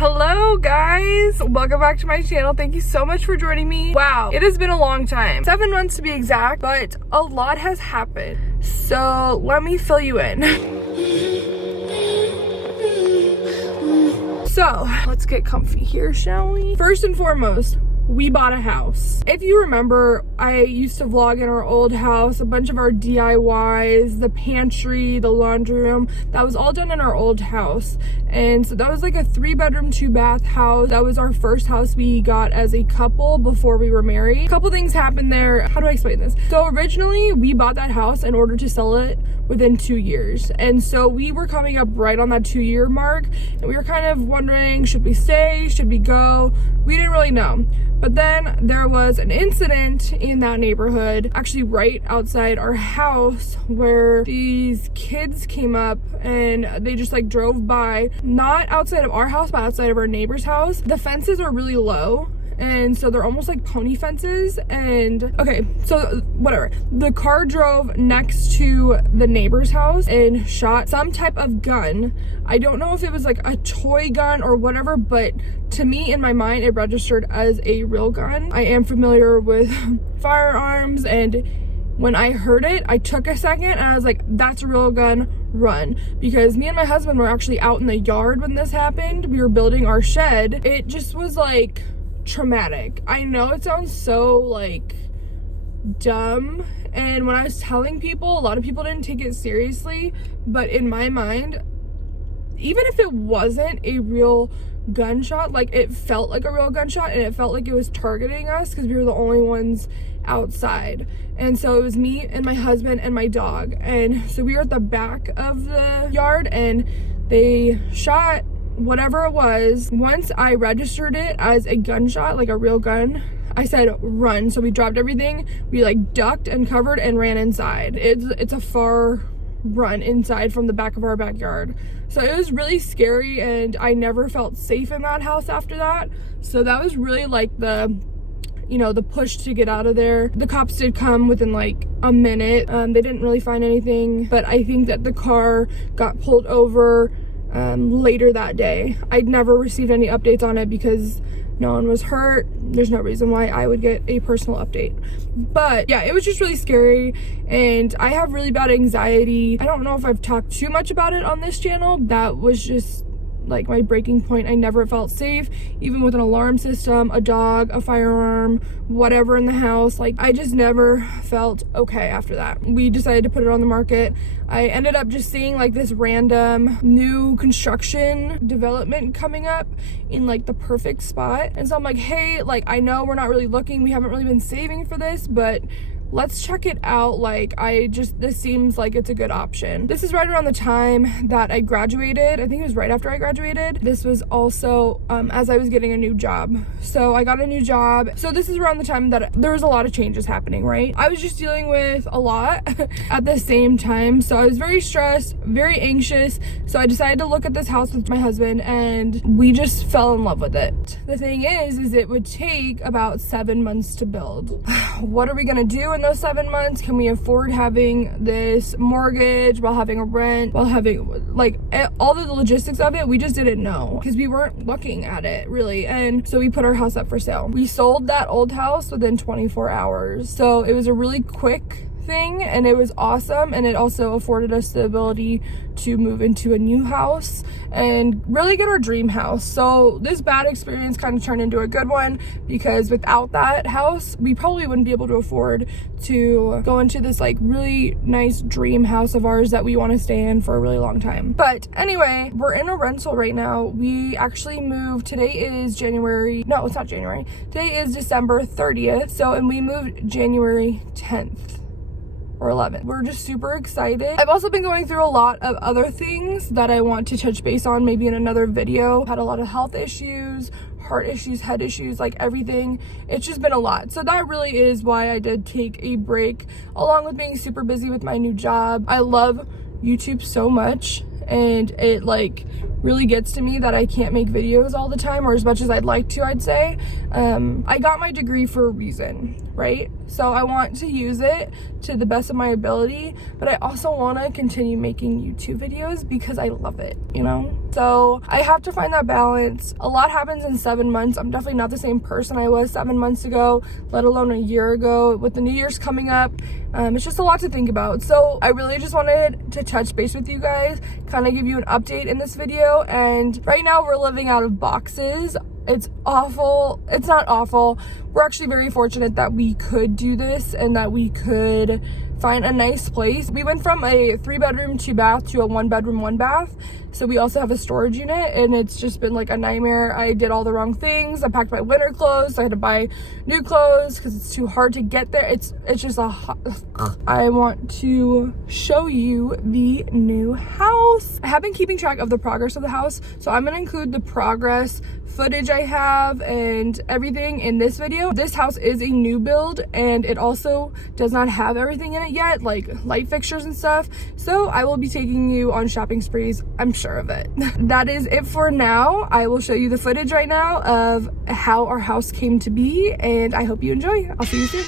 Hello guys, welcome back to my channel. Thank you so much for joining me. Wow, it has been a long time, 7 months to be exact, but a lot has happened, so let me fill you in. So let's get comfy here, shall we? First and foremost, we bought a house. If you remember, I used to vlog in our old house, a bunch of our DIYs, the pantry, the laundry room, that was all done in our old house. And so that was like a 3-bedroom, 2-bath house. That was our first house we got as a couple before we were married. A couple things happened there. How do I explain this? So originally we bought that house in order to sell it within 2 years. And so we were coming up right on that 2-year mark, and we were kind of wondering, should we stay? Should we go? We didn't really know. But then there was an incident in that neighborhood, actually right outside our house, where these kids came up and they just like drove by, not outside of our house, but outside of our neighbor's house. The fences are really low, and so they're almost like pony fences. And okay, so whatever, the car drove next to the neighbor's house and shot some type of gun. I don't know if it was like a toy gun or whatever, but to me, in my mind, it registered as a real gun. I am familiar with firearms, and when I heard it, I took a second and I was like, that's a real gun, run. Because me and my husband were actually out in the yard when this happened. We were building our shed. It just was like traumatic. I know it sounds so like dumb, and when I was telling people, a lot of people didn't take it seriously, but in my mind, even if it wasn't a real gunshot, like it felt like a real gunshot, and it felt like it was targeting us because we were the only ones outside. And so it was me and my husband and my dog, and so we were at the back of the yard and they shot whatever it was. Once I registered it as a gunshot, like a real gun, I said run. So we dropped everything, we like ducked and covered and ran inside. It's a far run inside from the back of our backyard. So it was really scary, and I never felt safe in that house after that. So that was really like the push to get out of there. The cops did come within like a minute. They didn't really find anything, but I think that the car got pulled over later that day. I'd never received any updates on it because no one was hurt. There's no reason why I would get a personal update. But yeah, it was just really scary, and I have really bad anxiety. I don't know if I've talked too much about it on this channel. That was just like my breaking point. I never felt safe, even with an alarm system, a dog, a firearm, whatever in the house. Like, I just never felt okay after that. We decided to put it on the market. I ended up just seeing like this random new construction development coming up in like the perfect spot. And so I'm like, hey, like, I know we're not really looking, we haven't really been saving for this, but let's check it out. Like, this seems like it's a good option. This is right around the time that I graduated. I think it was right after I graduated. This was also as I was getting a new job. So I got a new job. So this is around the time that there was a lot of changes happening, right? I was just dealing with a lot at the same time. So I was very stressed, very anxious. So I decided to look at this house with my husband, and we just fell in love with it. The thing is it would take about 7 months to build. What are we gonna do in those 7 months? Can we afford having this mortgage while having a rent, while having like all the logistics of it? We just didn't know because we weren't looking at it really. And so we put our house up for sale. We sold that old house within 24 hours. So it was a really quick thing, and it was awesome, and it also afforded us the ability to move into a new house and really get our dream house. So this bad experience kind of turned into a good one, because without that house we probably wouldn't be able to afford to go into this like really nice dream house of ours that we want to stay in for a really long time. But anyway, we're in a rental right now. We actually moved, today is January, no, it's not January, today is December 30th. So, and we moved January 10th or 11th. We're just super excited. I've also been going through a lot of other things that I want to touch base on maybe in another video. Had a lot of health issues, heart issues, head issues, like everything. It's just been a lot. So that really is why I did take a break, along with being super busy with my new job. I love YouTube so much, and it like really gets to me that I can't make videos all the time, or as much as I'd like to, I'd say. I got my degree for a reason, right? So I want to use it to the best of my ability, but I also want to continue making YouTube videos because I love it, you know? So I have to find that balance. A lot happens in 7 months. I'm definitely not the same person I was 7 months ago, let alone a year ago. With the New Year's coming up, it's just a lot to think about. So I really just wanted to touch base with you guys, kind of give you an update in this video. And right now we're living out of boxes. It's awful. It's not awful. We're actually very fortunate that we could do this and that we could find a nice place. We went from a 3-bedroom, 2-bath to a 1-bedroom, 1-bath. So we also have a storage unit, and it's just been like a nightmare. I did all the wrong things. I packed my winter clothes. So I had to buy new clothes because it's too hard to get there. It's just a hot... I want to show you the new house. I have been keeping track of the progress of the house, so I'm going to include the progress footage I have and everything in this video. This house is a new build, and it also does not have everything in it yet, like light fixtures and stuff. So I will be taking you on shopping sprees, I'm sure of it. That is it for now. I will show you the footage right now of how our house came to be, and I hope you enjoy. I'll see you soon.